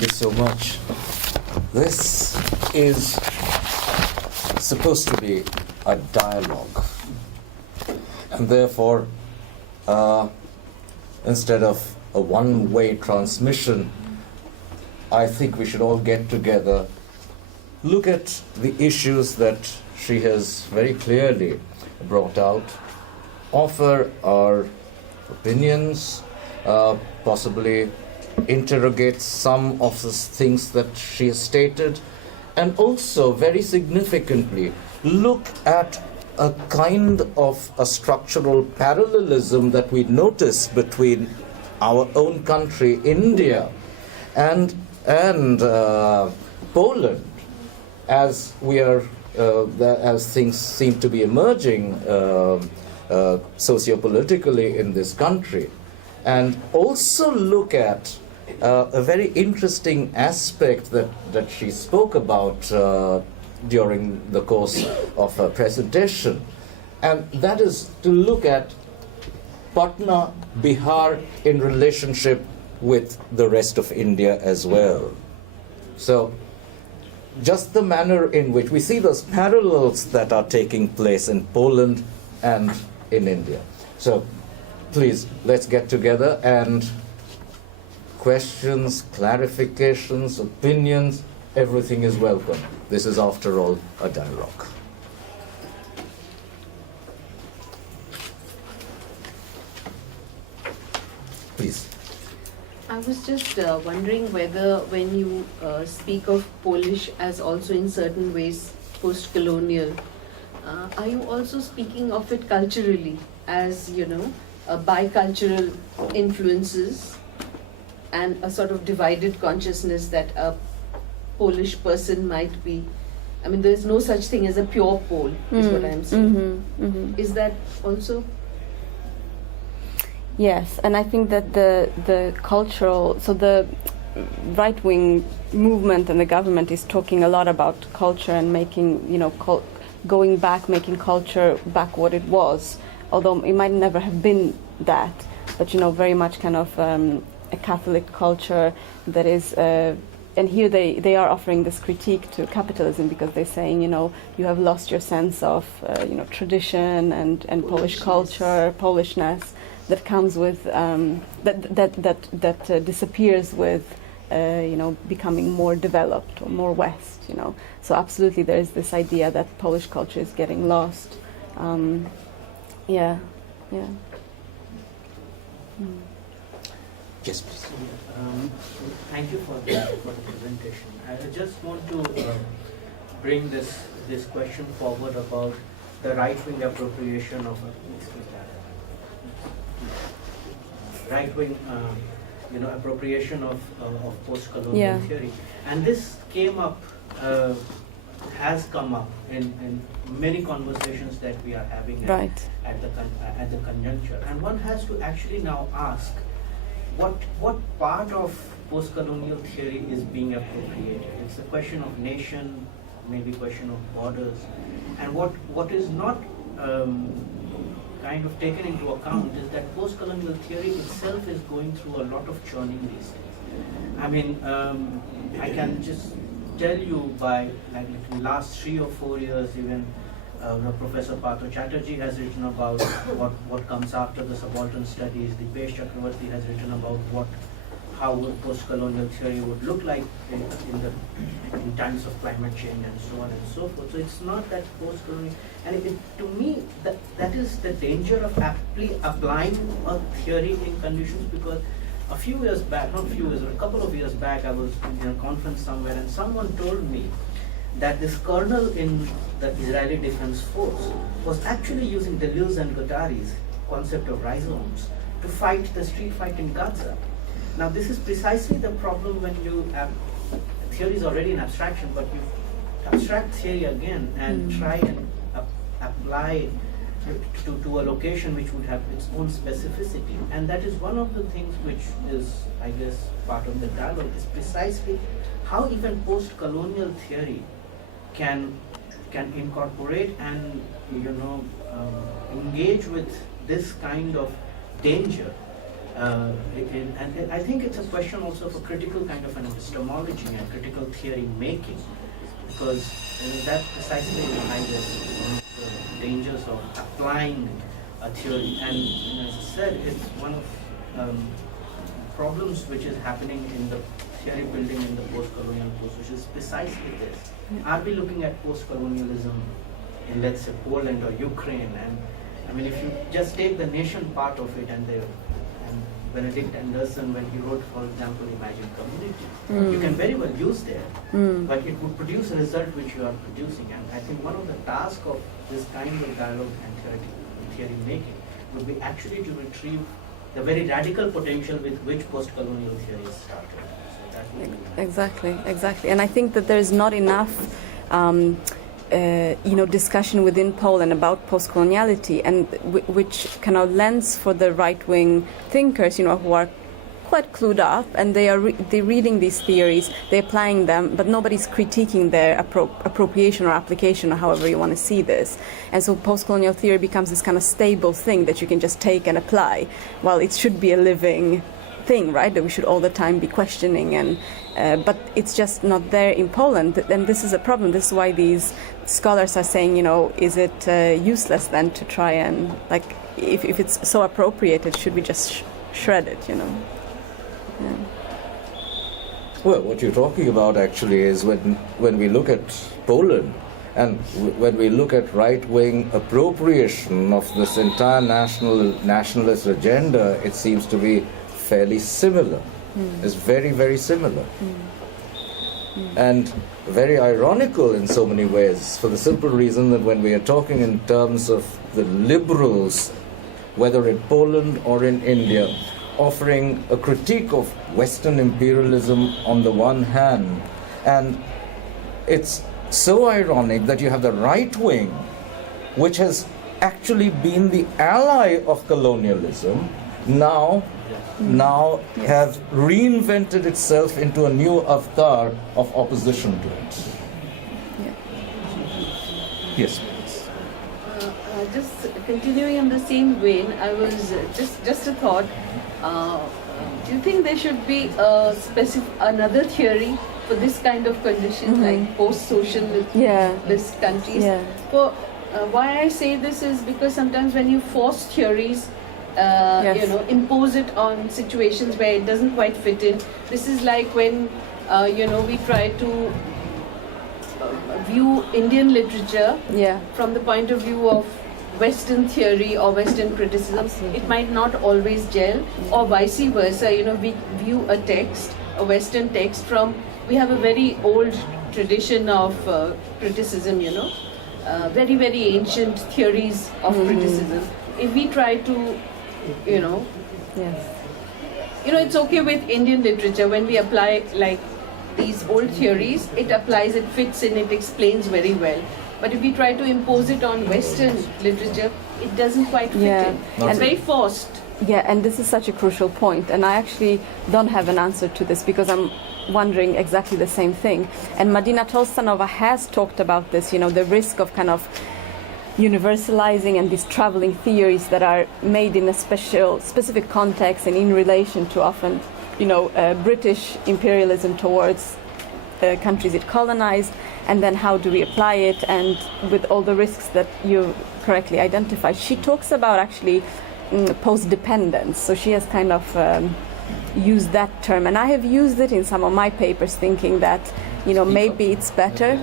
Thank you so much. This is supposed to be a dialogue, and therefore, instead of a one-way transmission, I think we should all get together, look at the issues that she has very clearly brought out, offer our opinions, possibly interrogate some of the things that she has stated, and also, very significantly, look at a kind of a structural parallelism that we notice between our own country, India, and Poland, as we are, as things seem to be emerging sociopolitically in this country, and also look at a very interesting aspect that she spoke about during the course of her presentation, and that is to look at Patna, Bihar in relationship with the rest of India as well. So just the manner in which we see those parallels that are taking place in Poland and in India. So please, let's get together, and questions, clarifications, opinions, everything is welcome. This is, after all, a dialogue. Please. I was just wondering whether when you speak of Polish as also in certain ways post-colonial, are you also speaking of it culturally as, bicultural influences and a sort of divided consciousness that a Polish person might be? I mean, there's no such thing as a pure Pole, is what I'm saying. Is that also? Yes, and I think that the cultural, so the right-wing movement and the government is talking a lot about culture and making, going back, making culture back what it was, although it might never have been that, but very much kind of a Catholic culture that is, and here they are offering this critique to capitalism, because they're saying, you have lost your sense of, tradition and Polish culture, Polishness that comes with, that disappears with, becoming more developed or more West, So absolutely there is this idea that Polish culture is getting lost. Yeah. Yes, please. Thank you for the presentation. I just want to bring this question forward about the right-wing appropriation of right-wing appropriation of post-colonial theory, and this came up, has come up in many conversations that we are having at the conjuncture, and one has to actually now ask, what part of post-colonial theory is being appropriated? It's a question of nation, maybe question of borders, and what is not kind of taken into account is that post-colonial theory itself is going through a lot of churning these days. I mean, I can just tell you by the last 3 or 4 years, even Professor Partho Chatterjee has written about what comes after the subaltern studies. Dipesh Chakravarti has written about how post-colonial theory would look like in times of climate change and so on and so forth. So it's not that post-colonial, and to me that is the danger of applying a theory in conditions, because a couple of years back, I was in a conference somewhere, and someone told me that this colonel in the Israeli Defense Force was actually using Deleuze and Guattari's concept of rhizomes to fight the street fight in Gaza. Now, this is precisely the problem when you have theory is already an abstraction, but you abstract theory again and try and apply to a location which would have its own specificity. And that is one of the things which is, I guess, part of the dialogue, is precisely how even post-colonial theory can incorporate and engage with this kind of danger And I think it's a question also of a critical kind of an epistemology and critical theory making, because that precisely behind this one of the dangers of applying a theory. And as I said, it's one of problems which is happening in the theory building in the post-colonial post, which is precisely this. Are we looking at post-colonialism in, let's say, Poland or Ukraine? And I mean, if you just take the nation part of it, and Benedict Anderson, when he wrote, for example, Imagined Community, you can very well use there, but it would produce a result which you are producing. And I think one of the tasks of this kind of dialogue and theory making would be actually to retrieve the very radical potential with which post-colonial theory started. So that would be Exactly. And I think that there's not enough discussion within Poland about post-coloniality, and which kind of lends for the right-wing thinkers, who are quite clued up, and they're reading these theories, they're applying them, but nobody's critiquing their appropriation or application, or however you want to see this. And so post-colonial theory becomes this kind of stable thing that you can just take and apply, while it should be a living thing, right? That we should all the time be questioning, and but it's just not there in Poland, and this is a problem. This is why these scholars are saying, is it useless then to try and, like, if it's so appropriated, should we just shred it, Yeah. Well, what you're talking about actually is when we look at Poland, and when we look at right-wing appropriation of this entire nationalist agenda, it seems to be fairly similar. It's very, very similar. And very ironical in so many ways, for the simple reason that when we are talking in terms of the liberals, whether in Poland or in India, offering a critique of Western imperialism on the one hand, and it's so ironic that you have the right wing, which has actually been the ally of colonialism, now have reinvented itself into a new avatar of opposition to it. Yes. Just continuing in the same vein, I was just a thought. Do you think there should be another theory for this kind of condition, like post-socialist countries? Yeah. Why I say this is because sometimes when you force theories, impose it on situations where it doesn't quite fit in. This is like when we try to view Indian literature from the point of view of Western theory or Western criticism. Absolutely. It might not always gel, or vice versa. We view a text, a Western text, we have a very old tradition of criticism, very, very ancient theories of criticism. If we try to, it's okay with Indian literature when we apply like these old theories, it applies, it fits in, it explains very well. But if we try to impose it on Western literature, it doesn't quite fit in. It's very forced. Yeah, and this is such a crucial point, and I actually don't have an answer to this because I'm wondering exactly the same thing. And Madina Tolstanova has talked about this, the risk of kind of universalizing and these traveling theories that are made in a specific context and in relation to often, British imperialism towards countries it colonized, and then how do we apply it, and with all the risks that you correctly identified. She talks about actually post-dependence, so she has kind of used that term, and I have used it in some of my papers, thinking that maybe it's better.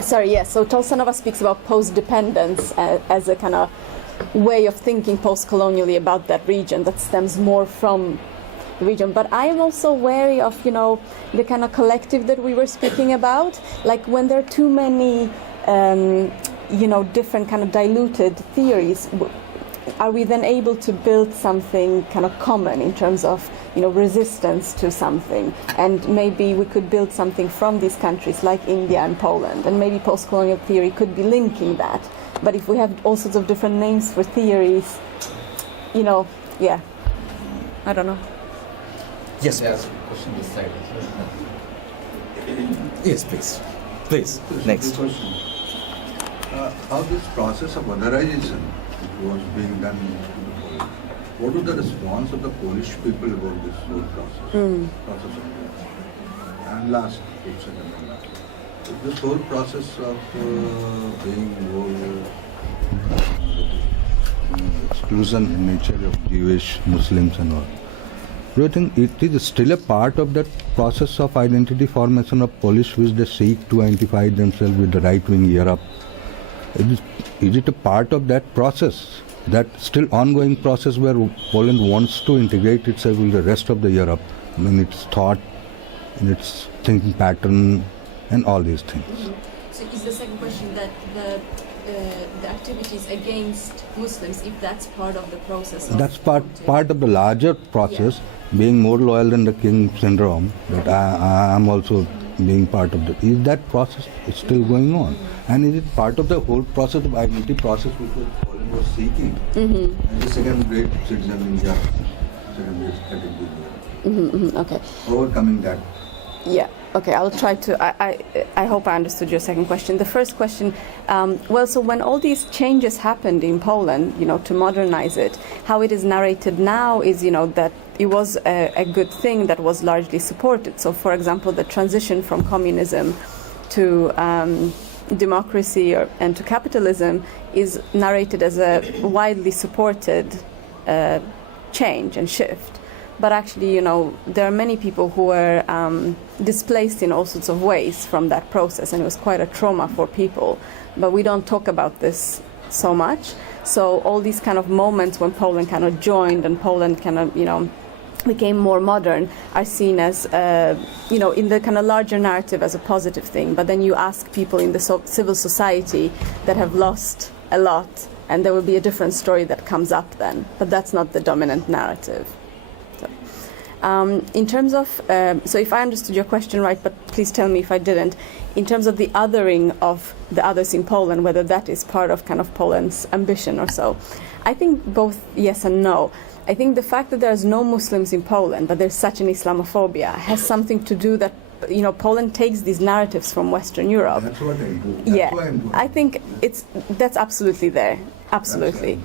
So Tolstanova speaks about post-dependence as a kind of way of thinking post-colonially about that region that stems more from the region. But I am also wary of, the kind of collective that we were speaking about. Like when there are too many, different kind of diluted theories, are we then able to build something kind of common in terms of, resistance to something? And maybe we could build something from these countries like India and Poland, and maybe post-colonial theory could be linking that. But if we have all sorts of different names for theories, I don't know. Yes, Yes, question this side. yes, please. Please, next. Question. How this process of otherization was being done What was the response of the Polish people about this whole process of peace? And last, this whole process of being more exclusion nature of Jewish, Muslims and all. Do you think it is still a part of that process of identity formation of Polish which they seek to identify themselves with the right-wing Europe? Is it a part of that process, that still ongoing process where Poland wants to integrate itself with the rest of the Europe, I mean its thought, in its thinking pattern and all these things? So is the second question that the activities against Muslims, if that's part of the process? That's part of the larger process, being more loyal than the king syndrome, that I am also being part of that. Is that process still going on? And is it part of the whole process of identity process which Poland was seeking? And the second great citizen in Europe, second great category in Europe. Okay. Overcoming that. Yeah. Okay, I'll try to. I hope I understood your second question. The first question, so when all these changes happened in Poland, to modernize it, how it is narrated now is, that it was a good thing that was largely supported. So, for example, the transition from communism to democracy and to capitalism is narrated as a widely supported change and shift. But actually, there are many people who were displaced in all sorts of ways from that process, and it was quite a trauma for people. But we don't talk about this so much. So all these kind of moments when Poland kind of joined and Poland kind of, became more modern are seen as, in the kind of larger narrative as a positive thing. But then you ask people in the civil society that have lost a lot, and there will be a different story that comes up then. But that's not the dominant narrative. In terms of, so if I understood your question right, but please tell me if I didn't, in terms of the othering of the others in Poland, whether that is part of kind of Poland's ambition or so, I think both yes and no. I think the fact that there's no Muslims in Poland, but there's such an Islamophobia, has something to do that, Poland takes these narratives from Western Europe. That's what I'm doing. Yeah, I think that's absolutely there, absolutely.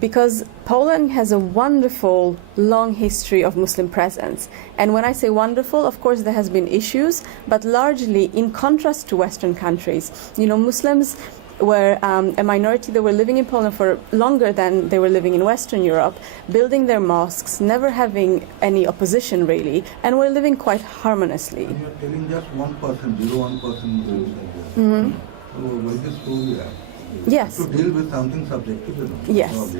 Because Poland has a wonderful, long history of Muslim presence. And when I say wonderful, of course there has been issues, but largely in contrast to Western countries, Muslims were a minority that were living in Poland for longer than they were living in Western Europe, building their mosques, never having any opposition really, and were living quite harmoniously. And you're telling just 1%, 0.1% lives like that. So why this story? Yes. To deal with something subjective. Yes.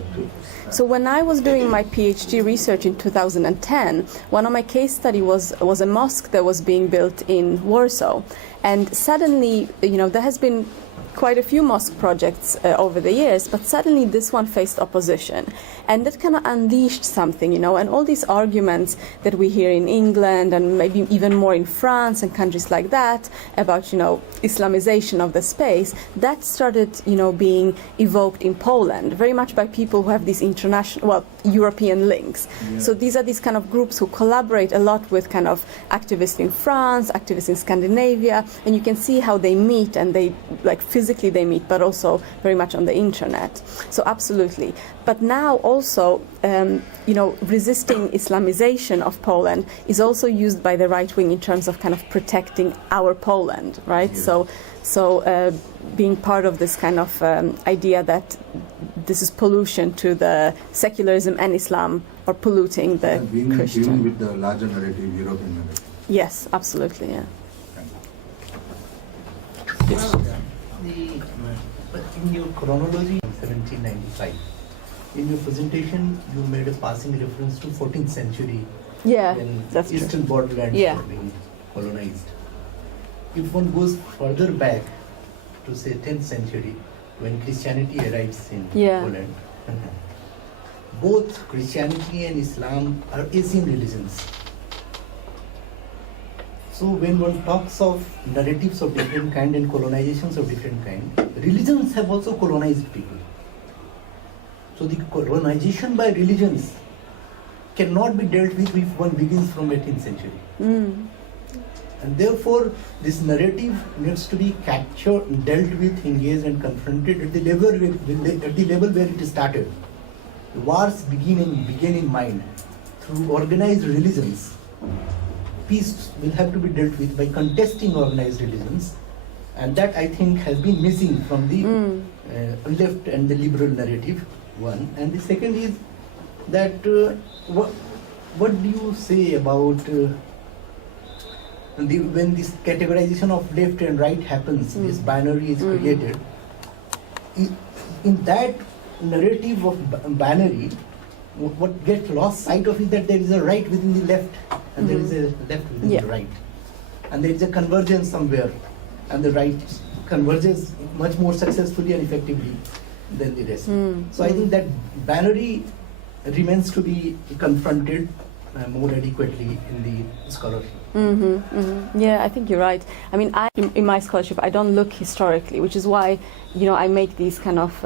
So when I was doing my PhD research in 2010, one of my case study was a mosque that was being built in Warsaw. And suddenly, there has been quite a few mosque projects over the years, but suddenly this one faced opposition. And that kind of unleashed something, and all these arguments that we hear in England and maybe even more in France and countries like that about, Islamization of the space, that started, being evoked in Poland, very much by people who have these European links. Yeah. So these are these kind of groups who collaborate a lot with kind of activists in France, activists in Scandinavia, and you can see how they meet, and they, physically they meet, but also very much on the internet. So absolutely. But now also, resisting Islamization of Poland is also used by the right wing in terms of kind of protecting our Poland, right? Yeah. So being part of this kind of idea that this is pollution to the secularism and Islam, or polluting the Christian. Dealing with the larger narrative, European narrative. Yes, absolutely, yeah. Yes. In your chronology, 1795, in your presentation, you made a passing reference to 14th century. Yeah, when that's eastern true. borderlands were being colonized. If one goes further back to say 10th century, when Christianity arrives in Poland, both Christianity and Islam are Asian religions. So when one talks of narratives of different kind and colonizations of different kind, religions have also colonized people. So the colonization by religions cannot be dealt with if one begins from 18th century. And therefore, this narrative needs to be captured, dealt with, engaged and confronted at the level where it started. wars begin in mind. Through organized religions, peace will have to be dealt with by contesting organized religions, and that I think has been missing from the left and the liberal narrative. One, and the second is that what do you say about when this categorization of left and right happens, this binary is created? In that narrative of binary, what gets lost sight of is that there is a right within the left and there is a left within the right, and there is a convergence somewhere, and the right converges much more successfully and effectively than the rest. So I think that binary remains to be confronted more adequately in the scholarship. Yeah, I think you're right. I mean, in my scholarship, I don't look historically, which is why, I make these kind of,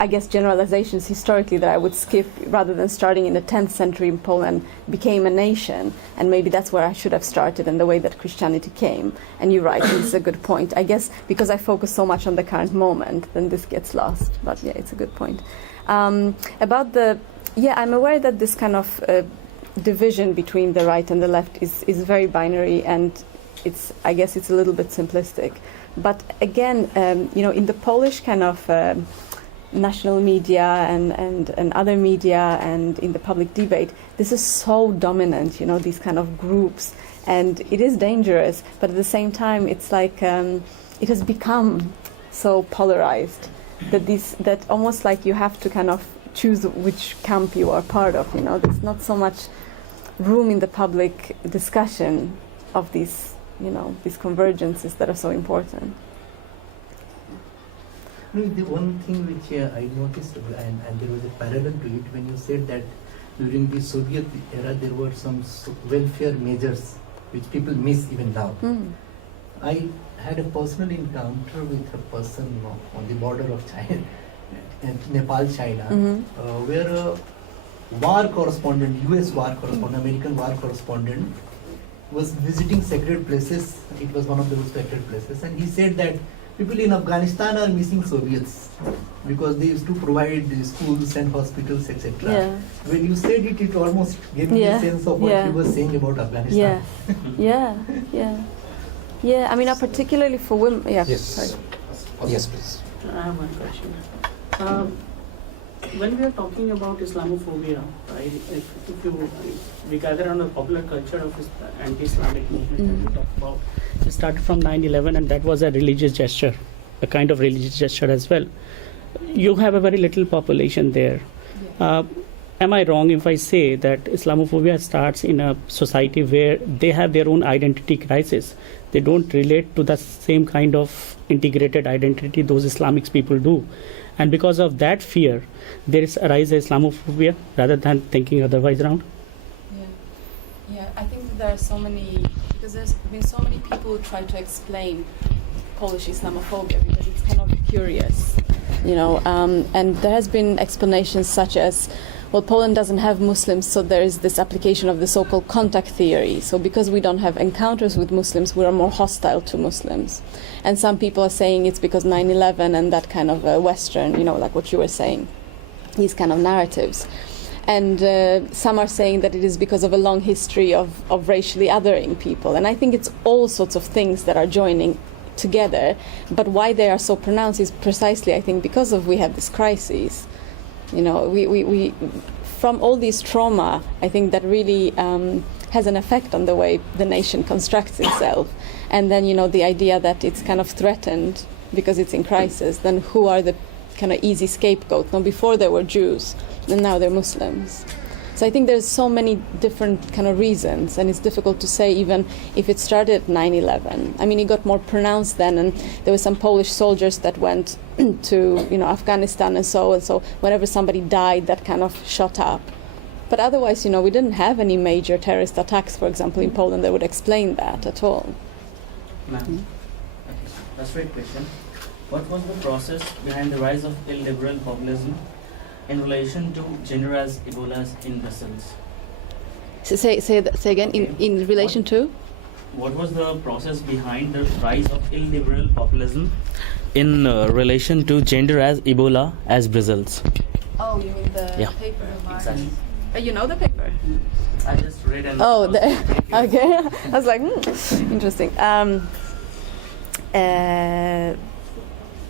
I guess, generalizations historically that I would skip rather than starting in the 10th century in Poland became a nation, and maybe that's where I should have started and the way that Christianity came. And you're right, it's a good point. I guess because I focus so much on the current moment, then this gets lost. But yeah, it's a good point. I'm aware that this kind of division between the right and the left is very binary, and I guess it's a little bit simplistic. But again, in the Polish kind of national media and other media and in the public debate, this is so dominant, these kind of groups, and it is dangerous, but at the same time it's like it has become so polarized that almost like you have to kind of choose which camp you are part of. There's not so much room in the public discussion of these convergences that are so important. The one thing which I noticed, and there was a parallel to it, when you said that during the Soviet era there were some welfare measures which people miss even now. I had a personal encounter with a person on the border of China, Nepal, China, where a war correspondent, US war correspondent, American war correspondent, was visiting sacred places. It was one of those sacred places, and he said that people in Afghanistan are missing Soviets because they used to provide the schools and hospitals, etc. Yeah. When you said it, it almost gave me a sense of what he was saying about Afghanistan. Yeah. I mean, particularly for women. Yeah. Yes. Sorry. Yes, please. I have one question. When we are talking about Islamophobia, right? If we gather on the popular culture of anti-Islamic movement that we talk about, it started from 9/11, and that was a religious gesture, a kind of religious gesture as well. You have a very little population there. Am I wrong if I say that Islamophobia starts in a society where they have their own identity crisis? They don't relate to the same kind of integrated identity those Islamic people do. And because of that fear, there is a rise of Islamophobia rather than thinking otherwise around? Yeah, I think that there are so many, because there's been so many people who try to explain Polish Islamophobia because it's kind of curious, and there has been explanations such as, well, Poland doesn't have Muslims, so there is this application of the so-called contact theory. So because we don't have encounters with Muslims, we are more hostile to Muslims. And some people are saying it's because 9/11 and that kind of Western, like what you were saying, these kind of narratives. And some are saying that it is because of a long history of racially othering people. And I think it's all sorts of things that are joining together. But why they are so pronounced is precisely, I think, because we have this crisis. We from all this trauma, I think that really has an effect on the way the nation constructs itself. And then, the idea that it's kind of threatened because it's in crisis, then who are the kind of easy scapegoats? Now, before there were Jews, and now they're Muslims. So I think there's so many different kind of reasons, and it's difficult to say even if it started at 9/11. I mean, it got more pronounced then, and there were some Polish soldiers that went to, Afghanistan and so whenever somebody died, that kind of shot up. But otherwise, we didn't have any major terrorist attacks, for example, in Poland that would explain that at all. Ma'am, that's a great question. What was the process behind the rise of illiberal populism in relation to gender as Ebola in Brussels? So say again, in relation to? What was the process behind the rise of illiberal populism in relation to gender as Ebola as Brussels? Oh, you mean the Yeah. paper? Exactly. You know the paper? I just read and Oh, okay. okay. I was like, interesting.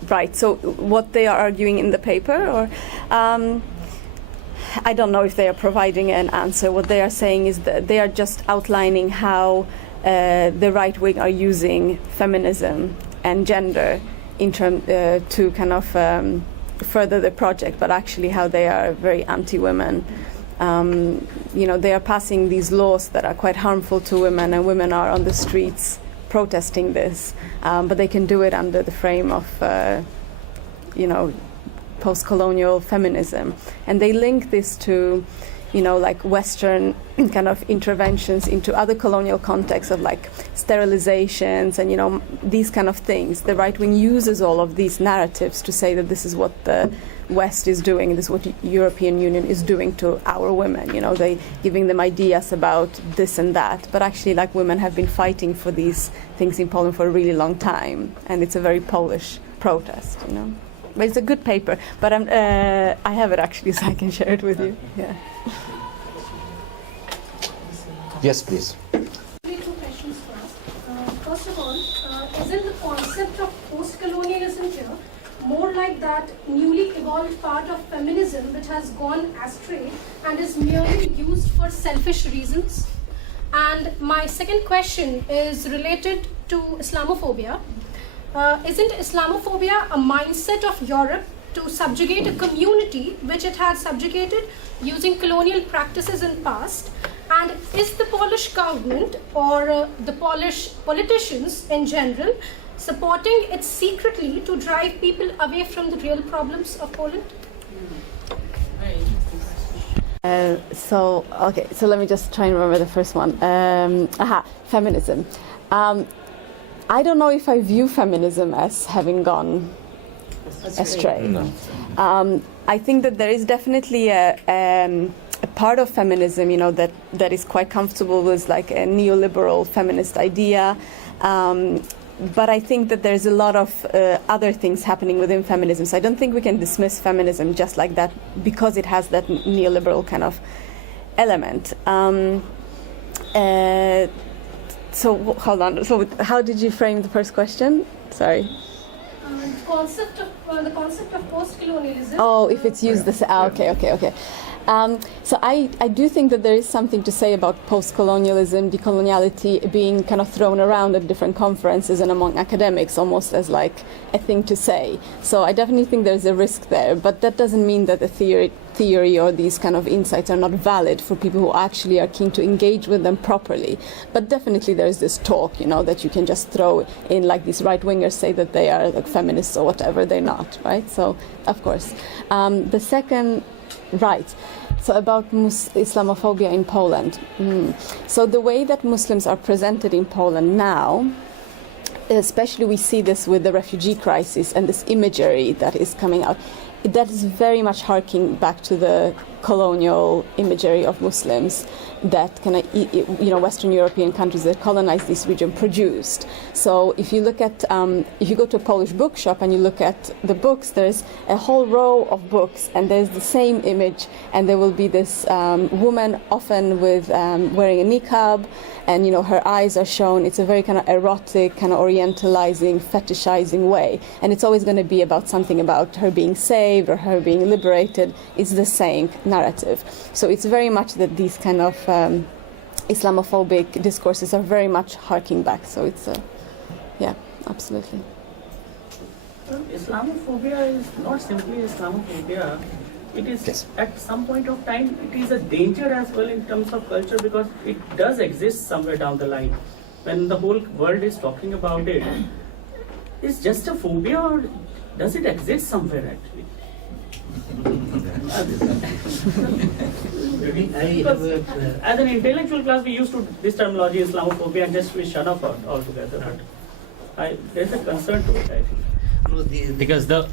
Right. So, what they are arguing in the paper, or I don't know if they are providing an answer. What they are saying is that they are just outlining how the right wing are using feminism and gender in to kind of further the project, but actually how they are very anti-women. They are passing these laws that are quite harmful to women, and women are on the streets protesting this, but they can do it under the frame of, post-colonial feminism. And they link this to, like Western kind of interventions into other colonial contexts of like sterilizations and, these kind of things. The right wing uses all of these narratives to say that this is what the West is doing, this is what the European Union is doing to our women. They giving them ideas about this and that. But actually, like, women have been fighting for these things in Poland for a really long time. And it's a very Polish protest, But it's a good paper. But I have it actually, so I can share it with you. Yeah. Yes, please. Two questions first. First of all, isn't the concept of post-colonialism here more like that newly evolved part of feminism which has gone astray and is merely used for selfish reasons? And my second question is related to Islamophobia. Isn't Islamophobia a mindset of Europe to subjugate a community which it had subjugated using colonial practices in past? And is the Polish government or the Polish politicians in general supporting it secretly to drive people away from the real problems of Poland? So let me just try and remember the first one. Feminism. I don't know if I view feminism as having gone astray. No. I think that there is definitely a part of feminism, that is quite comfortable with like a neoliberal feminist idea. But I think that there's a lot of other things happening within feminism. So I don't think we can dismiss feminism just like that because it has that neoliberal kind of element. So hold on. So how did you frame the first question? Sorry. The concept of post-colonialism. Oh, if it's used okay. So I do think that there is something to say about post-colonialism, decoloniality being kind of thrown around at different conferences and among academics almost as like a thing to say. So I definitely think there's a risk there, but that doesn't mean that the theory or these kind of insights are not valid for people who actually are keen to engage with them properly. But definitely there's this talk, that you can just throw in, like these right-wingers say that they are like feminists or whatever, they're not, right? So, of course. The second, right. So about Islamophobia in Poland. So the way that Muslims are presented in Poland now, especially we see this with the refugee crisis and this imagery that is coming out, that is very much harking back to the colonial imagery of Muslims that kind of, Western European countries that colonized this region produced. So if you look at, if you go to a Polish bookshop and you look at the books, there's a whole row of books and there's the same image, and there will be this woman often with wearing a niqab, and her eyes are shown. It's a very kind of erotic, kind of orientalizing, fetishizing way, and it's always going to be about something about her being saved or her being liberated. It's the same narrative. So it's very much that these kind of Islamophobic discourses are very much harking back. So it's absolutely. Islamophobia is not simply Islamophobia. It is, yes, at some point of time, it is a danger as well in terms of culture, because it does exist somewhere down the line. When the whole world is talking about it, is just a phobia, or does it exist somewhere actually? As an intellectual class, we used to this terminology Islamophobia and just we shut off altogether. There's a concern to it, I think. Because the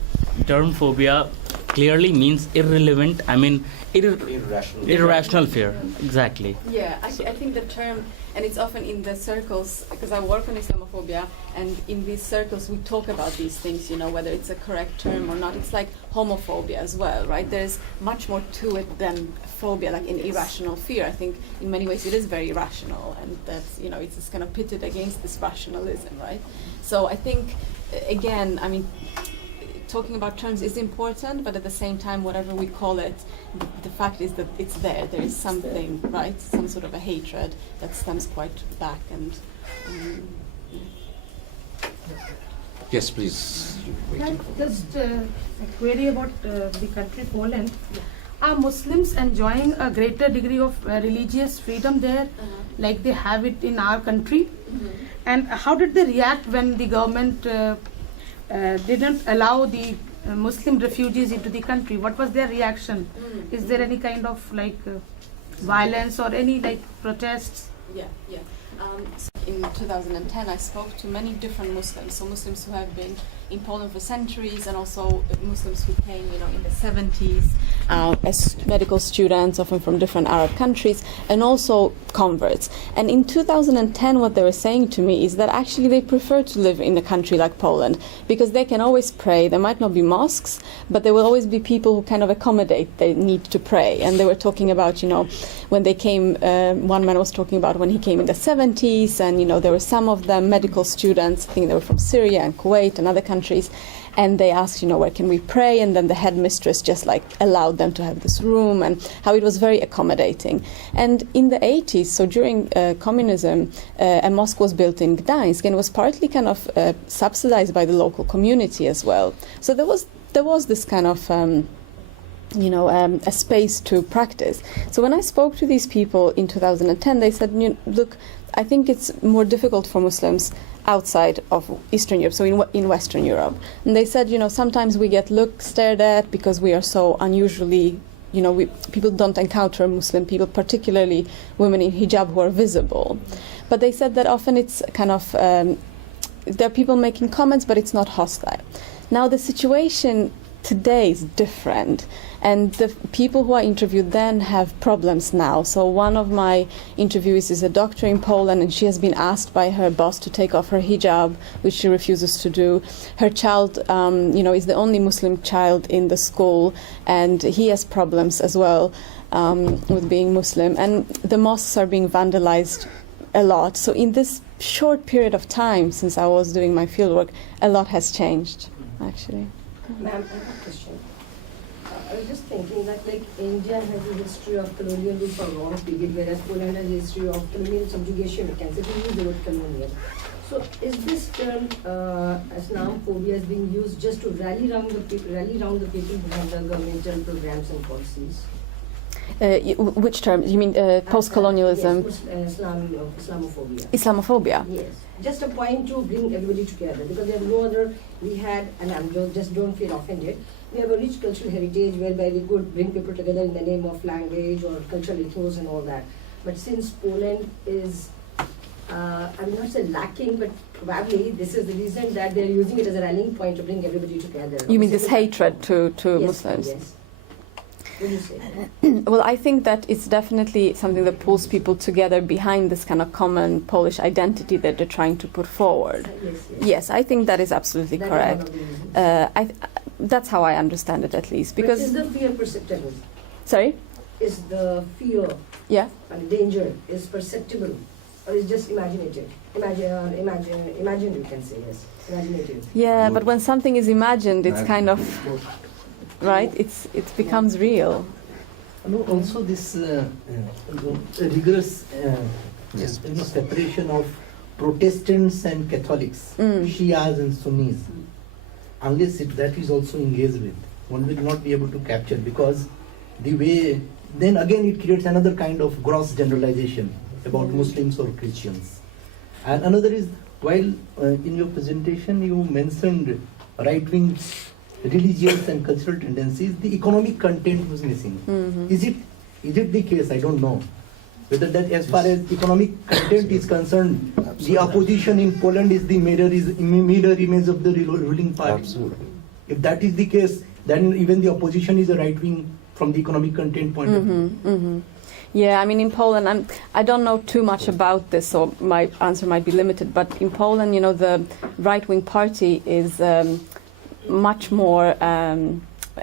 term phobia clearly means irrelevant. I mean, irrational fear. Exactly. Yeah, I think the term, and it's often in the circles, because I work on Islamophobia Islamophobia, and in these circles we talk about these things, you know, whether it's a correct term or not. It's like homophobia as well, right? There's much more to it than phobia, like in irrational fear. I think in many ways it is very irrational, and that's, you know, it's just kind of pitted against this rationalism, right? So I think, again, I mean, talking about terms is important, but at the same time, whatever we call it, the fact is that it's there. There is something, right? Some sort of a hatred that stems quite back. And Yes, please. Just a query about the country Poland. Are Muslims enjoying a greater degree of religious freedom there, like they have it in our country? And how did they react when the government didn't allow the Muslim refugees into the country? What was their reaction? Is there any kind of like violence or any like protests? yeah. So in 2010, I spoke to many different Muslims. So Muslims who have been in Poland for centuries, and also Muslims who came, you know, in the 70s as medical students, often from different Arab countries, and also converts. And in 2010, what they were saying to me is that actually they prefer to live in a country like Poland because they can always pray. There might not be mosques, but there will always be people who kind of accommodate their need to pray. And they were talking about, you know, when they came, one man was talking about when he came in the 70s, and, you know, there were some of them medical students, I think they were from Syria and Kuwait and other countries, and they asked, you know, where can we pray? And then the headmistress just like allowed them to have this room, and how it was very accommodating. And in the 80s, so during communism, a mosque was built in Gdańsk, and it was partly kind of subsidized by the local community as well. So there was this kind of a space to practice. So when I spoke to these people in 2010, they said, look, I think it's more difficult for Muslims outside of Eastern Europe, so in Western Europe. And they said, sometimes we get stared at because we are so unusually, people don't encounter Muslim people, particularly women in hijab, who are visible. But they said that often it's kind of, there are people making comments, but it's not hostile. Now the situation today is different, and the people who I interviewed then have problems now. So one of my interviewees is a doctor in Poland, and she has been asked by her boss to take off her hijab, which she refuses to do. Her child, is the only Muslim child in the school, and he has problems as well with being Muslim. And the mosques are being vandalized a lot. So in this short period of time since I was doing my fieldwork, a lot has changed, actually. Ma'am, I have a question. I was just thinking that India has a history of colonialism for a long period, whereas Poland has a history of colonial subjugation, we can say, to use the word colonial. So is this term Islamophobia is being used just to rally around the people behind the governmental programs and policies? Which term? You mean post-colonialism? Yes, Islamophobia. Islamophobia? Yes. Just a point to bring everybody together, because we have no other, just don't feel offended, we have a rich cultural heritage whereby we could bring people together in the name of language or cultural ethos and all that. But since Poland is, I will not say lacking, but probably this is the reason that they're using it as a rallying point to bring everybody together. You mean this hatred to yes, Muslims? Yes. What do you say? Well, I think that it's definitely something that pulls people together behind this kind of common Polish identity that they're trying to put forward. Yes, I think that is absolutely correct. That's how I understand it, at least. Because but is the fear perceptible? Sorry? Is the fear and danger is perceptible, or is just imaginative? Imagine, you can say, yes. Imaginative. Yeah, but when something is imagined, it's kind of... right? It becomes real. Also, this rigorous separation of Protestants and Catholics, Shias and Sunnis, unless that is also engaged with, one will not be able to capture, because the way, then again it creates another kind of gross generalization about Muslims or Christians. And another is, while in your presentation you mentioned right-wing religious and cultural tendencies, the economic content was missing. Is it the case? I don't know whether that, as far as economic content is concerned, the opposition in Poland is the mirror image of the ruling party. Absolutely. If that is the case, then even the opposition is a right wing from the economic content point of view. Yeah, I mean, in Poland, I don't know too much about this, so my answer might be limited. But in Poland, the right-wing party is much more,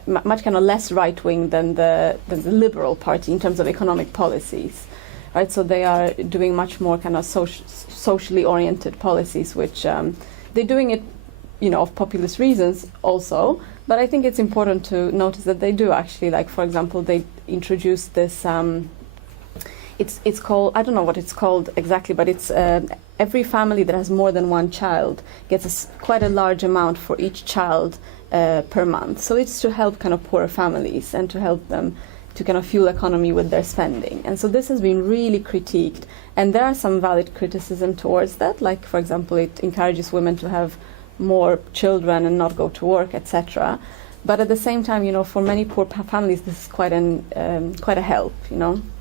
much kind of less right-wing than the Liberal Party in terms of economic policies, right? So they are doing much more kind of socially oriented policies, which they're doing it, of populist reasons also. But I think it's important to notice that they do actually, like, for example, they introduced this. It's called, I don't know what it's called exactly, but it's every family that has more than one child gets quite a large amount for each child per month. So it's to help kind of poor families and to help them to kind of fuel economy with their spending. And so this has been really critiqued. And there are some valid criticism towards that. Like, for example, it encourages women to have more children and not go to work, etc. But at the same time, for many poor families, this is quite a help,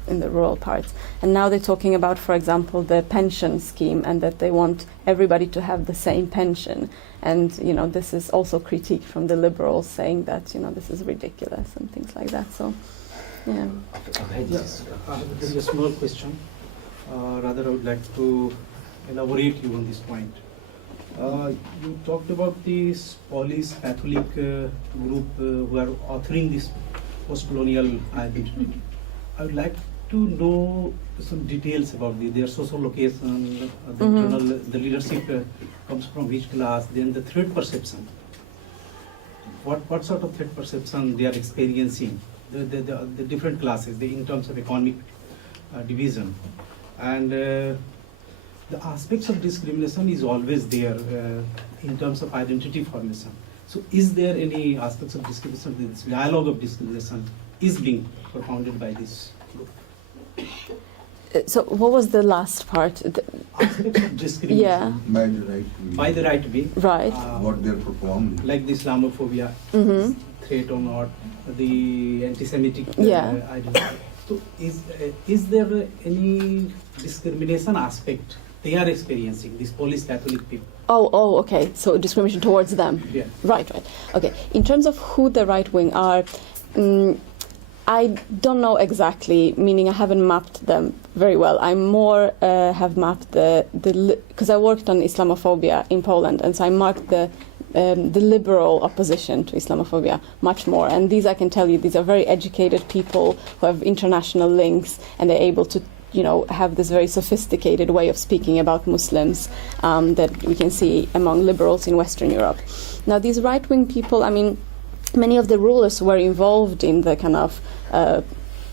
in the rural parts. And now they're talking about, for example, the pension scheme, and that they want everybody to have the same pension. And this is also critique from the liberals, saying that this is ridiculous and things like that. So, yeah. Yes, I have a very small question. Rather, I would like to elaborate you on this point. You talked about this Polish Catholic group who are authoring this post-colonial identity. I would like to know some details about their social location, the leadership comes from which class, then the threat perception. What sort of threat perception they are experiencing, the different classes, in terms of economic division. And the aspects of discrimination is always there in terms of identity formation. So is there any aspects of discrimination, this dialogue of discrimination is being propounded by this group? So what was the last part? Aspects of discrimination. Yeah. By the right way. Right. What they're propounding. Like the Islamophobia threat or not, the anti-Semitic identity. So is there any discrimination aspect they are experiencing, these Polish Catholic people? Oh, okay. So discrimination towards them. Yeah. Right. Okay. In terms of who the right wing are, I don't know exactly, meaning I haven't mapped them very well. I more have mapped because I worked on Islamophobia in Poland, and so I marked the liberal opposition to Islamophobia much more. And these, I can tell you, these are very educated people who have international links, and they're able to have this very sophisticated way of speaking about Muslims that we can see among liberals in Western Europe. Now, these right-wing people, I mean, many of the rulers were involved in the kind of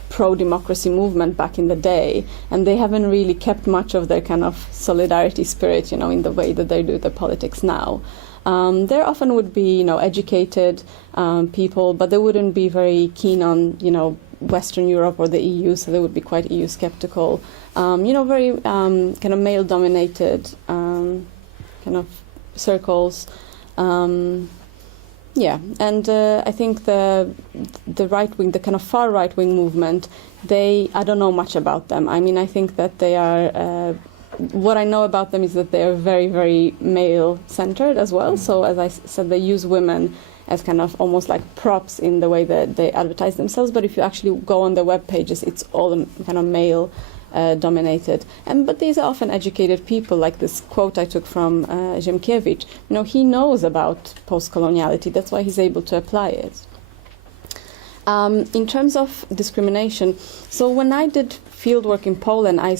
pro-democracy movement back in the day, and they haven't really kept much of their kind of solidarity spirit, in the way that they do the politics now. There often would be, educated people, but they wouldn't be very keen on, Western Europe or the EU, so they would be quite EU skeptical. Very kind of male-dominated kind of circles. Yeah, and I think the right wing, the kind of far right wing movement, I don't know much about them. I mean, I think that they are. What I know about them is that they are very, very male-centered as well. So, as I said, they use women as kind of almost like props in the way that they advertise themselves. But if you actually go on their web pages, it's all kind of male dominated. But these are often educated people, like this quote I took from Ziemkiewicz. He knows about post-coloniality. That's why he's able to apply it. In terms of discrimination, so when I did fieldwork in Poland, I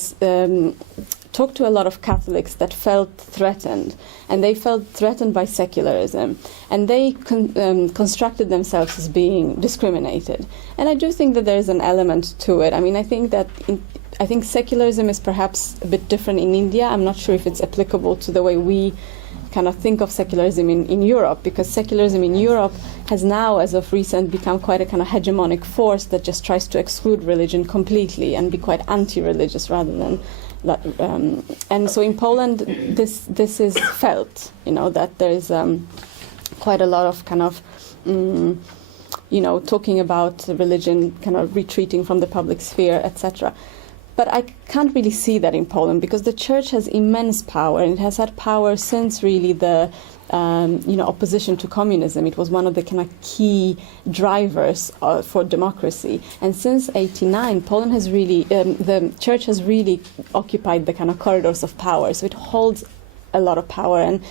talked to a lot of Catholics that felt threatened, and they felt threatened by secularism, and they constructed themselves as being discriminated. And I do think that there is an element to it. I mean, I think secularism is perhaps a bit different in India. I'm not sure if it's applicable to the way we kind of think of secularism in Europe, because secularism in Europe has now, as of recent, become quite a kind of hegemonic force that just tries to exclude religion completely and be quite anti-religious rather than. And so in Poland, this is felt, that there is quite a lot of kind of, talking about religion, kind of retreating from the public sphere, etc. But I can't really see that in Poland because the church has immense power, and it has had power since really the opposition to communism. It was one of the kind of key drivers for democracy. And since '89, Poland has really, the church has really occupied the kind of corridors of power. So it holds a lot of power, and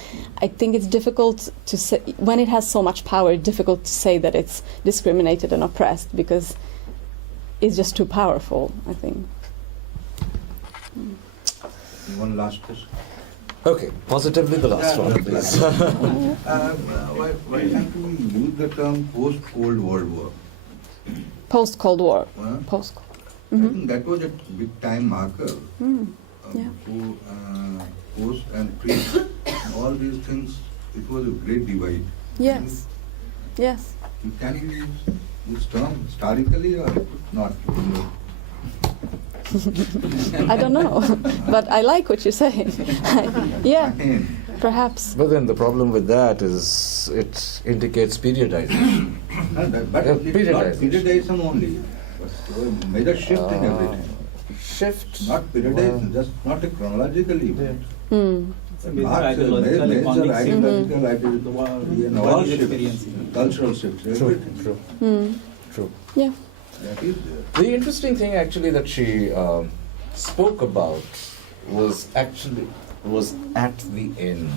I think it's difficult to say, when it has so much power, it's difficult to say that it's discriminated and oppressed because it's just too powerful, I think. One last question. Okay, positively the last one, please. Why can't we use the term post-Cold World War? Post-Cold War. I think that was a big time marker. Post and pre, all these things, it was a great divide. Yes. Yes. Can you use this term historically or not? I don't know, but I like what you're saying. Yeah, perhaps. But then the problem with that is it indicates periodization. But it's not periodization only. But major shift in everything. Shift? Not periodization, just not a chronological event. It's a major ideological, all shifts, cultural shifts, everything. True. Yeah. That is there. The interesting thing actually that she spoke about was at the end.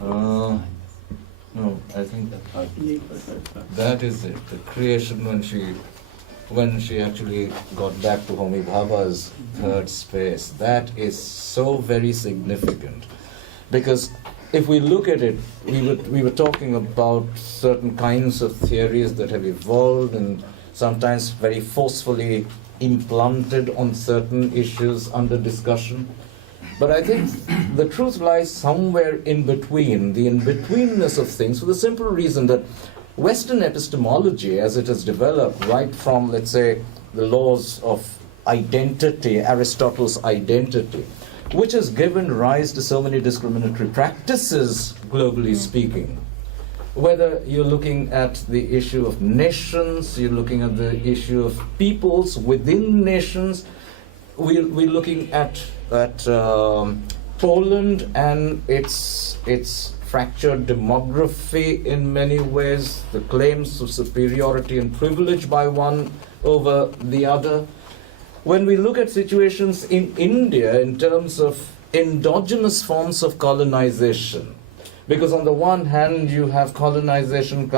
No, I think that is it. The creation when she actually got back to Homi Bhabha's third space. That is so very significant, because if we look at it, we were talking about certain kinds of theories that have evolved and sometimes very forcefully implanted on certain issues under discussion. But I think the truth lies somewhere in between, the in-betweenness of things, for the simple reason that Western epistemology, as it has developed right from, let's say, the laws of identity, Aristotle's identity, which has given rise to so many discriminatory practices, globally speaking. Whether you're looking at the issue of nations, you're looking at the issue of peoples within nations, we're looking at Poland and its fractured demography in many ways, the claims of superiority and privilege by one over the other. When we look at situations in India in terms of endogenous forms of colonization, because on the one hand you have colonization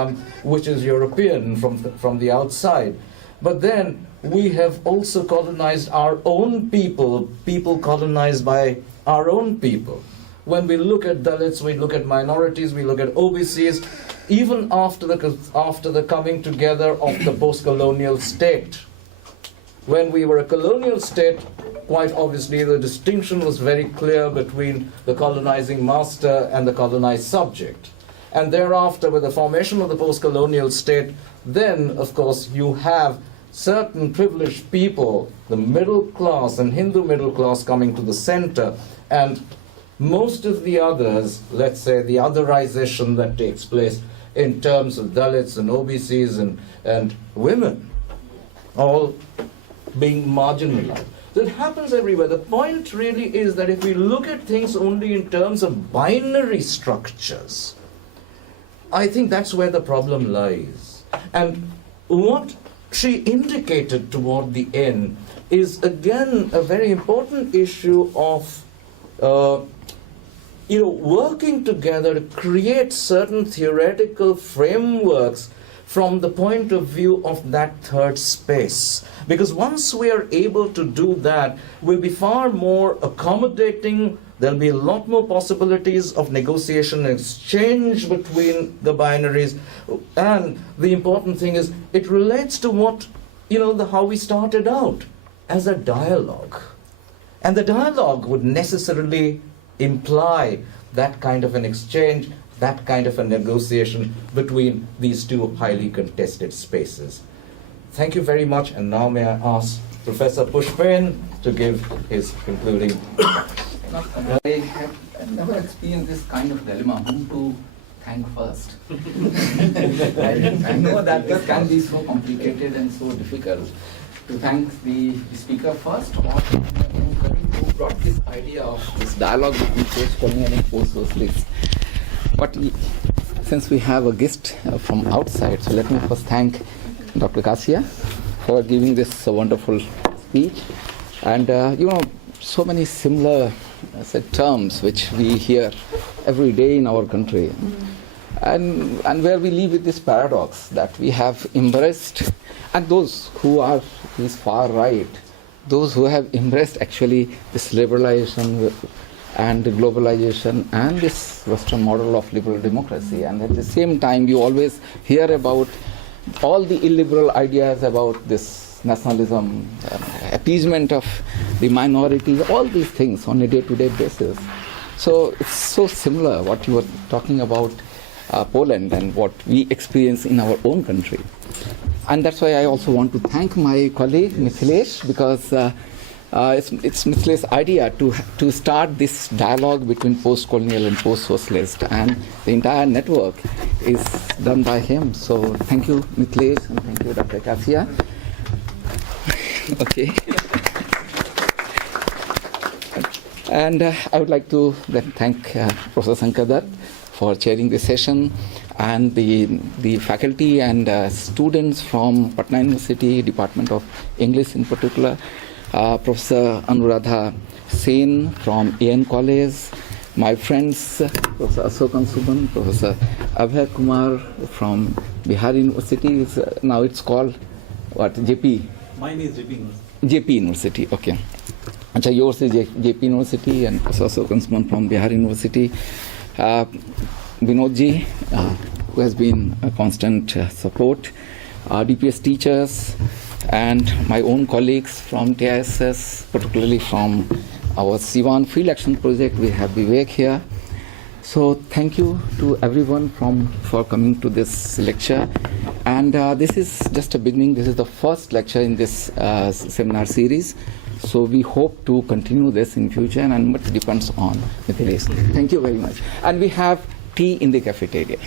which is European from the outside, but then we have also colonized our own people colonized by our own people. When we look at Dalits, we look at minorities, we look at OBCs, even after the coming together of the post-colonial state. When we were a colonial state, quite obviously the distinction was very clear between the colonizing master and the colonized subject. And thereafter, with the formation of the post-colonial state, then, of course, you have certain privileged people, the middle class and Hindu middle class, coming to the center, and most of the others, let's say the otherization that takes place in terms of Dalits and OBCs and women, all being marginalized. So it happens everywhere. The point really is that if we look at things only in terms of binary structures, I think that's where the problem lies. And what she indicated toward the end is again a very important issue of working together to create certain theoretical frameworks from the point of view of that third space. Because once we are able to do that, we'll be far more accommodating, there'll be a lot more possibilities of negotiation and exchange between the binaries. And the important thing is, it relates to what, how we started out, as a dialogue. And the dialogue would necessarily imply that kind of an exchange, that kind of a negotiation between these two highly contested spaces. Thank you very much, and now may I ask Professor Pushpen to give his concluding. I have never experienced this kind of dilemma, whom to thank first. I know that this can be so complicated and so difficult. to thank the speaker first, or who brought this idea of this dialogue between post-colonial and post-socialist. But since we have a guest from outside, so let me first thank Dr. Kasia for giving this wonderful speech. And so many similar terms which we hear every day in our country. And where we live with this paradox that we have embraced, and those who are this far right, those who have embraced actually this liberalization and globalization and this Western model of liberal democracy, and at the same time you always hear about all the illiberal ideas about this nationalism, appeasement of the minority, all these things on a day-to-day basis. So it's so similar what you were talking about Poland and what we experience in our own country. And that's why I also want to thank my colleague Mithilesh, because it's Mithlesh's idea to start this dialogue between post-colonial and post-socialist, and the entire network is done by him. So thank you, Mithilesh, and thank you, Dr. Kasia. Okay. And I would like to then thank Professor Sankadat for chairing this session, and the faculty and students from Patna University, Department of English in particular, Professor Anuradha Sen from AN College, my friends, Professor Ashokan Suban, Professor Abhay Kumar from Bihar University, now it's called what, JP? Mine is JP University. JP University, okay. Achha, yours is JP University, and Professor Ashokan Suban from Bihar University. Vinodji, who has been a constant support, DPS teachers, and my own colleagues from TISS, particularly from our Sivan Field Action Project. We have Vivek here. So thank you to everyone for coming to this lecture. And this is just a beginning. This is the first lecture in this seminar series. So we hope to continue this in future, and much depends on Mithilesh. Thank you very much. And we have tea in the cafeteria.